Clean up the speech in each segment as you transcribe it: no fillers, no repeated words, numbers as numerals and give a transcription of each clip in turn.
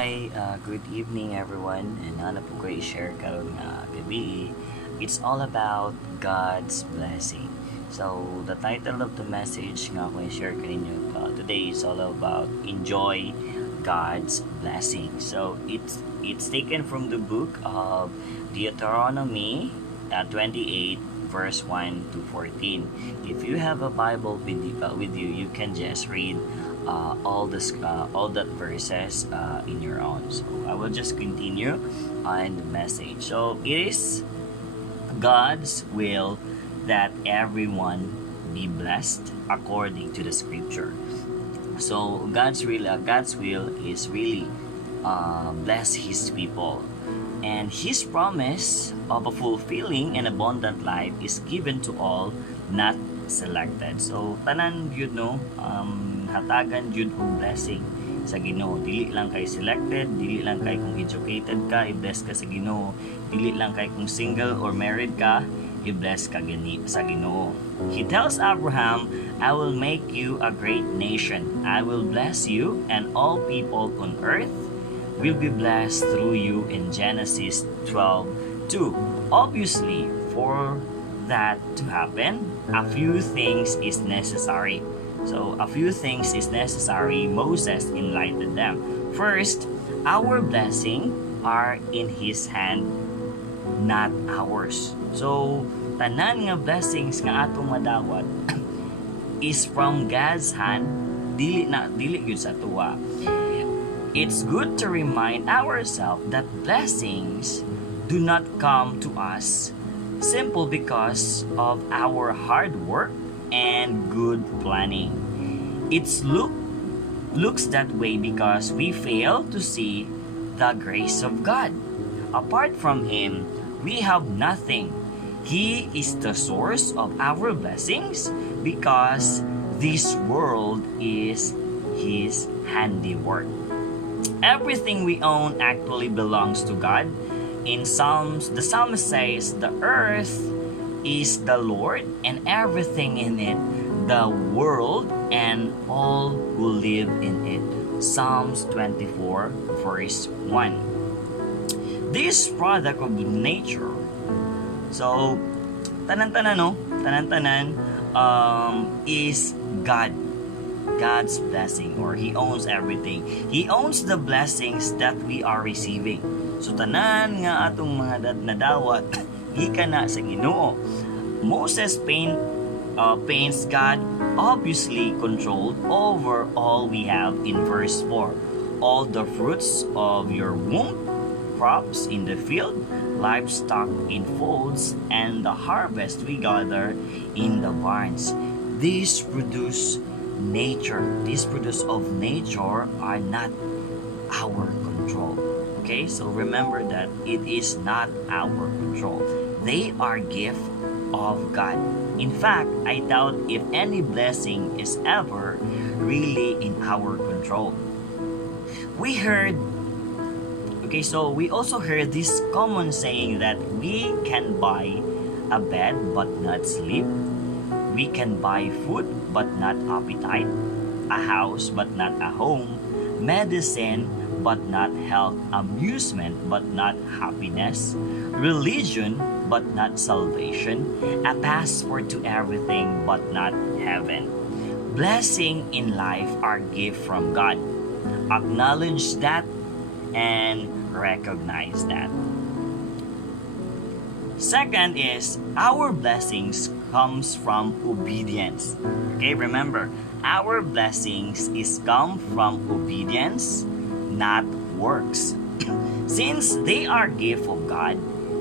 Hi, good evening everyone. And ano po ko i-share karon nga gabi. It's all about God's blessing. So, the title of the message nga ako i-share kaninyo today is all about enjoy God's blessing. So, it's taken from the book of Deuteronomy 28 verse 1 to 14. If you have a Bible with you, you can just read all that verses in your own. So I will just continue on the message. So it is God's will that everyone be blessed according to the scripture. So God's will is really bless His people, and His promise of a fulfilling and abundant life is given to all not selected. So tanan yun no, hatagan yun og blessing sa Ginoo. Dili lang kay selected, dili lang kay kung educated ka, i-bless ka sa Ginoo. Dili lang kay kung single or married ka, i-bless ka sa Ginoo. He tells Abraham, I will make you a great nation. I will bless you, and all people on earth will be blessed through you in Genesis 12:2. Obviously, for that to happen, a few things is necessary. So, a few things is necessary. Moses enlightened them. First, our blessing are in His hand, not ours. So, tanan nga blessings nga atong madawat is from God's hand, dili gyud sa tuwa. It's good to remind ourselves that blessings do not come to us simple because of our hard work and good planning. Looks that way because we fail to see the grace of God. Apart from Him, we have nothing. He is the source of our blessings because this world is His handiwork. Everything we own actually belongs to God. In Psalms, the psalmist says, the earth is the Lord and everything in it, the world and all who live in it. Psalms 24 verse 1. This product of nature, so tanan-tanan is God's blessing, or He owns everything. He owns the blessings that we are receiving. So tanan nga atong mga nadawat gikan na sa Ginoo. Moses paints God obviously controlled over all we have in verse 4. All the fruits of your womb, crops in the field, livestock in folds, and the harvest we gather in the barns. These produce of nature are not our control. Okay, so remember that it is not our control. They are gift of God. In fact, I doubt if any blessing is ever really in our control. We also heard this common saying that we can buy a bed but not sleep. We can buy food but not appetite, a house but not a home, medicine but not health, amusement but not happiness, religion but not salvation, a passport to everything but not heaven. Blessing in life are gift from God. Acknowledge that and recognize that. Second is, our blessings comes from obedience. Okay, remember, our blessings is come from obedience, not works. Since they are gift of God,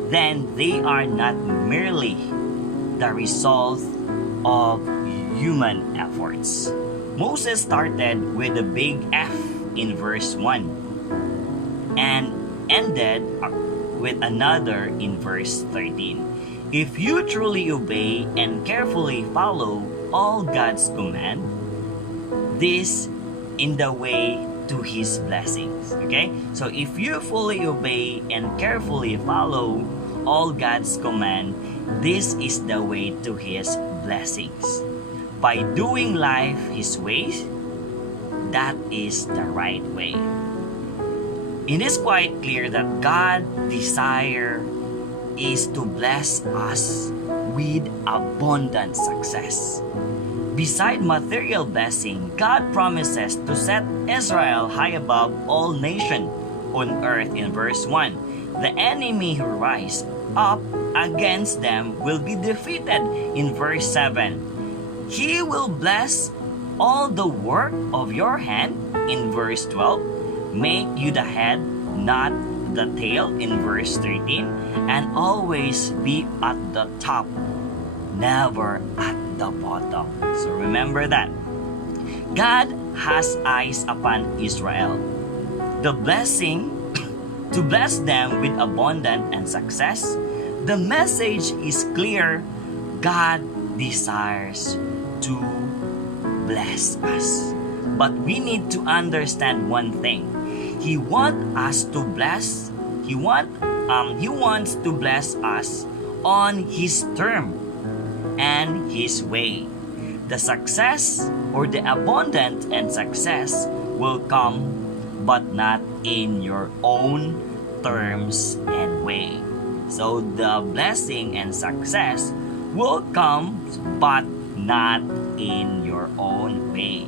then they are not merely the result of human efforts. Moses started with a big F in verse 1 and ended with another in verse 13. If you truly obey and carefully follow all God's command, this in the way to His blessings. Okay? So if you fully obey and carefully follow all God's command, this is the way to His blessings. By doing life His ways, that is the right way. It is quite clear that God's desire is to bless us with abundant success. Beside material blessing, God promises to set Israel high above all nations on earth in verse 1. The enemy who rise up against them will be defeated in verse 7. He will bless all the work of your hand in verse 12. Make you the head, not the tail in verse 13, and always be at the top, never at the bottom. So remember that. God has eyes upon Israel. The blessing to bless them with abundance and success. The message is clear. God desires to bless us. But we need to understand one thing. He wants us to bless. He wants to bless us on His term and His way. The success or the abundance and success will come, but not in your own terms and way. So the blessing and success will come, but not in your own way.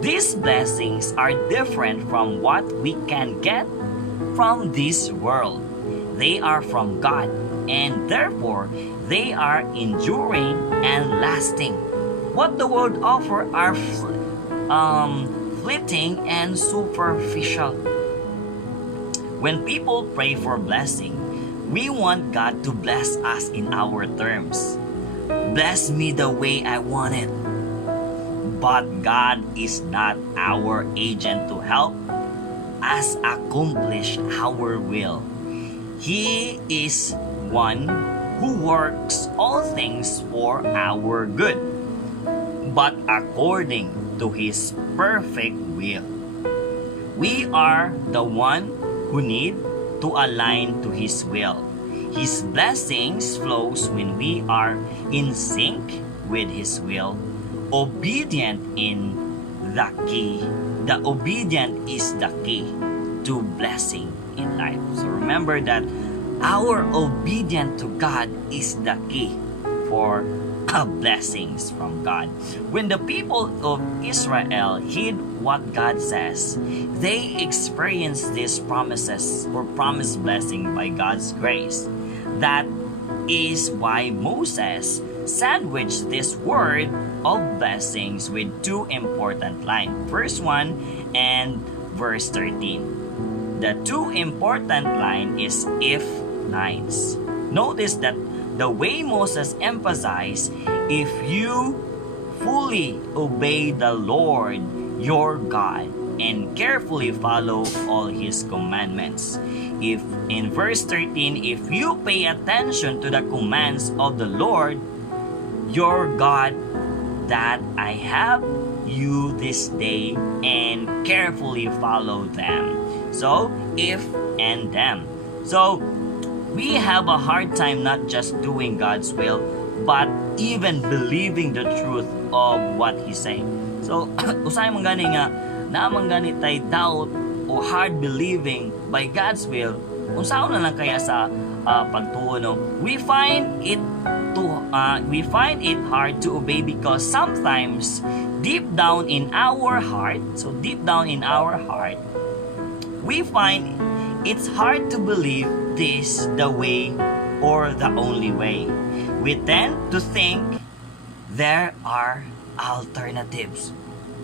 These blessings are different from what we can get from this world. They are from God, and therefore they are enduring and lasting. What the world offers are fleeting and superficial. When people pray for blessing, we want God to bless us in our terms. Bless me the way I want it. But God is not our agent to help us accomplish our will. He is one who works all things for our good, but according to His perfect will. We are the one who need to align to His will. His blessings flows when we are in sync with His will. Obedient in the key. The obedient is the key to blessing in life. So remember that our obedience to God is the key for blessings from God. When the people of Israel heed what God says, they experience these promises or promised blessing by God's grace. That is why Moses sandwiched this word of blessings with two important lines, verse 1 and verse 13. The two important line is if lines. Notice that the way Moses emphasized, if you fully obey the Lord your God and carefully follow all His commandments. If in verse 13, if you pay attention to the commands of the Lord your God that I have you this day and carefully follow them. So, if and them. So, we have a hard time not just doing God's will, but even believing the truth of what He say. So, usay man gani nga, naman gani tay doubt o hard believing by God's will, unsaon na lang kaya sa pagtuo, no? We find it hard to obey because sometimes deep down in our heart, we find it's hard to believe this the way or the only way. We tend to think there are alternatives.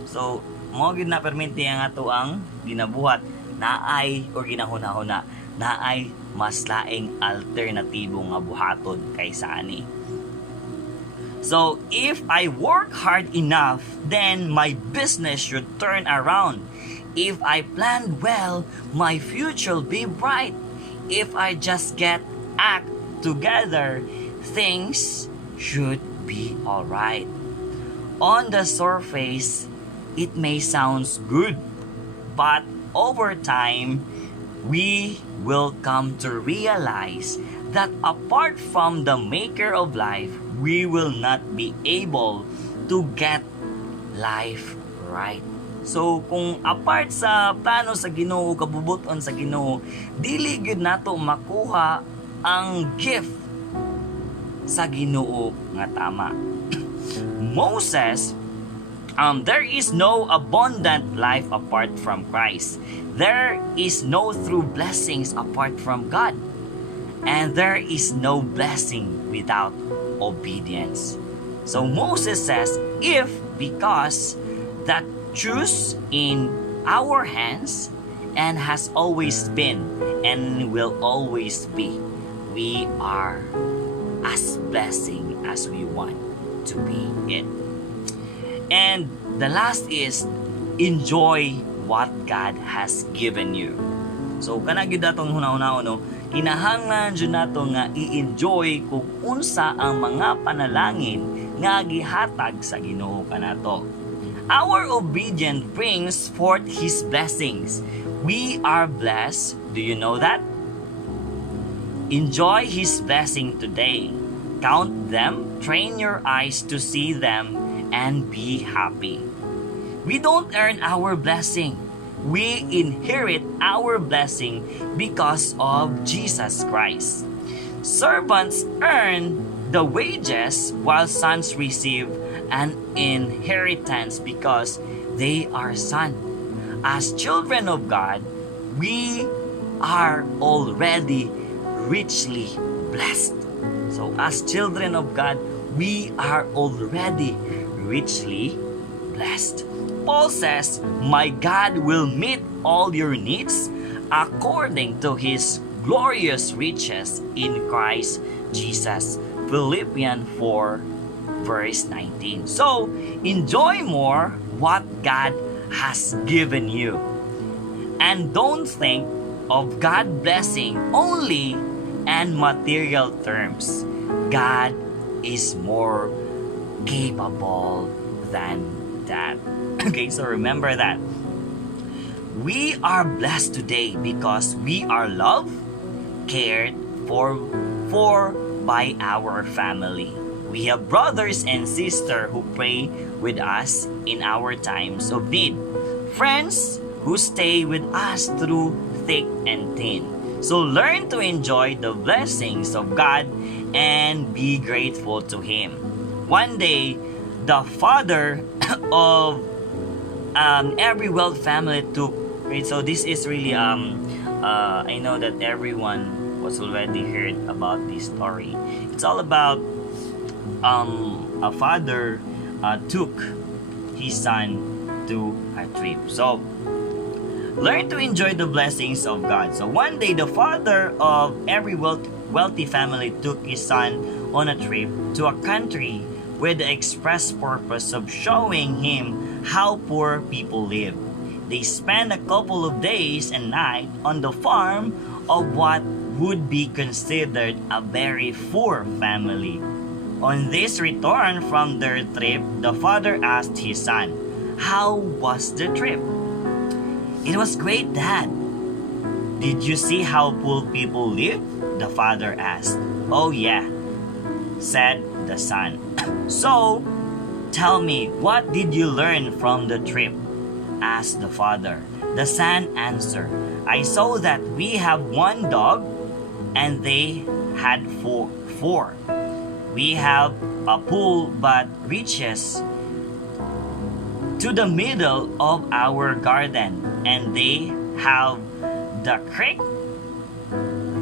So, mo gid na perminti ang ato ang ginabuhat naay or ginahuna-huna naay mas laing alternatibo nga buhaton kaysa ani. So, if I work hard enough, then my business should turn around. If I plan well, my future will be bright. If I just get act together, things should be alright. On the surface, it may sound good, but over time, we will come to realize that apart from the Maker of life, we will not be able to get life right. So kung apart sa plano sa Ginoo, kabubuton sa Ginoo, dili gyud nato makuha ang gift sa Ginoo nga tama. Moses, there is no abundant life apart from Christ. There is no true blessings apart from God. And there is no blessing without obedience. So Moses says, if because that choose in our hands and has always been and will always be, we are as blessing as we want to be it. And the last is, enjoy what God has given you. So kana gyud atong hunahuna no, kinahanglan jud nato nga i-enjoy kung unsa ang mga panalangin nga gihatag sa Ginoo kanato. Our obedience brings forth His blessings. We are blessed. Do you know that? Enjoy His blessing today. Count them, train your eyes to see them, and be happy. We don't earn our blessing. We inherit our blessing because of Jesus Christ. Servants earn the wages while sons receive an inheritance because they are sons. As children of God, we are already richly blessed. So as children of God, we are already richly blessed. Paul says, my God will meet all your needs according to His glorious riches in Christ Jesus. Philippians 4 verse 19. So, enjoy more what God has given you. And don't think of God blessing only in material terms. God is more capable than that. Okay, so remember that. We are blessed today because we are loved, cared for by our family. We have brothers and sisters who pray with us in our times of need. Friends who stay with us through thick and thin. So learn to enjoy the blessings of God and be grateful to Him. One day, the father of every wealth family took. Right, so this is really I know that everyone was already heard about this story. It's all about a father took his son to a trip. So learn to enjoy the blessings of God. So one day the father of every wealthy family took his son on a trip to a country with the express purpose of showing him how poor people live. They spent a couple of days and nights on the farm of what would be considered a very poor family. On this return from their trip, the father asked his son, "How was the trip?" "It was great, Dad." "Did you see how poor people live?" the father asked. "Oh yeah," said the son. "So, tell me, what did you learn from the trip?" asked the father. The son answered, "I saw that we have one dog and they had four. We have a pool but reaches to the middle of our garden, and they have the creek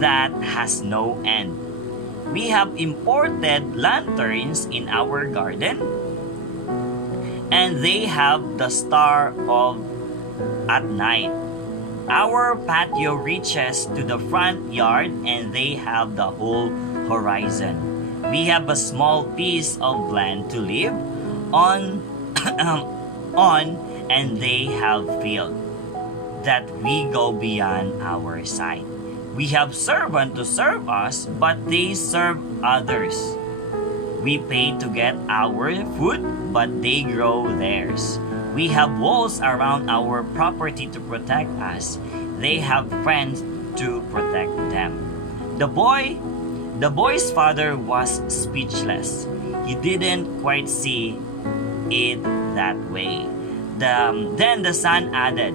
that has no end. We have imported lanterns in our garden, and they have the star of at night. Our patio reaches to the front yard, and they have the whole horizon. We have a small piece of land to live on, and they have field that we go beyond our sight. We have servants to serve us, but they serve others. We pay to get our food, but they grow theirs. We have walls around our property to protect us. They have friends to protect them." The boy's father was speechless. He didn't quite see it that way. Then the son added,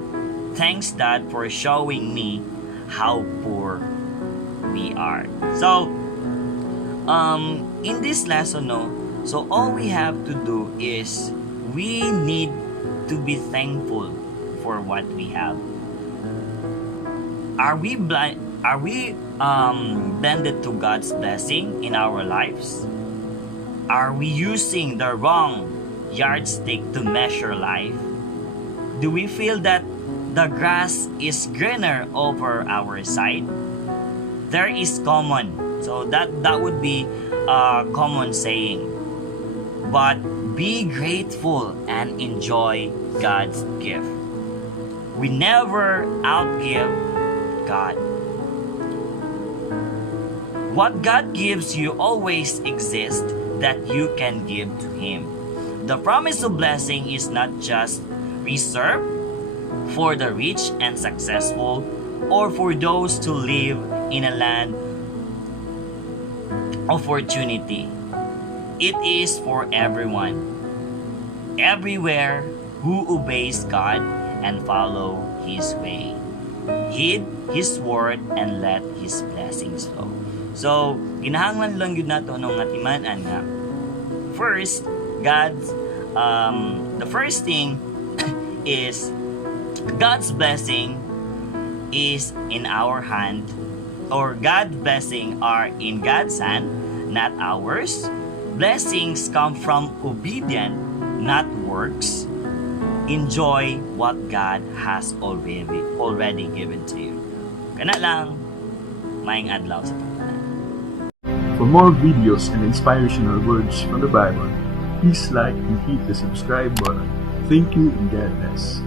"Thanks, Dad, for showing me how poor we are." So, in this lesson, no, so all we have to do is we need to be thankful for what we have. Are we blind? Are we blended to God's blessing in our lives? Are we using the wrong yardstick to measure life? Do we feel that the grass is greener over our side? There is common. So that would be a common saying. But be grateful and enjoy God's gift. We never outgive God. What God gives you always exists that you can give to Him. The promise of blessing is not just reserved for the rich and successful or for those who live in a land of opportunity. It is for everyone, everywhere who obeys God and follow His way. Heed His word and let His blessings flow. So, kinahanglan lang yun nato nung atimanan nga. First, the first thing is God's blessing is in our hand, or God's blessing are in God's hand, not ours. Blessings come from obedience, not works. Enjoy what God has already given to you. Kana lang, maayong adlaw sa tanan. For more videos and inspirational words from the Bible, please like and hit the subscribe button. Thank you and God bless.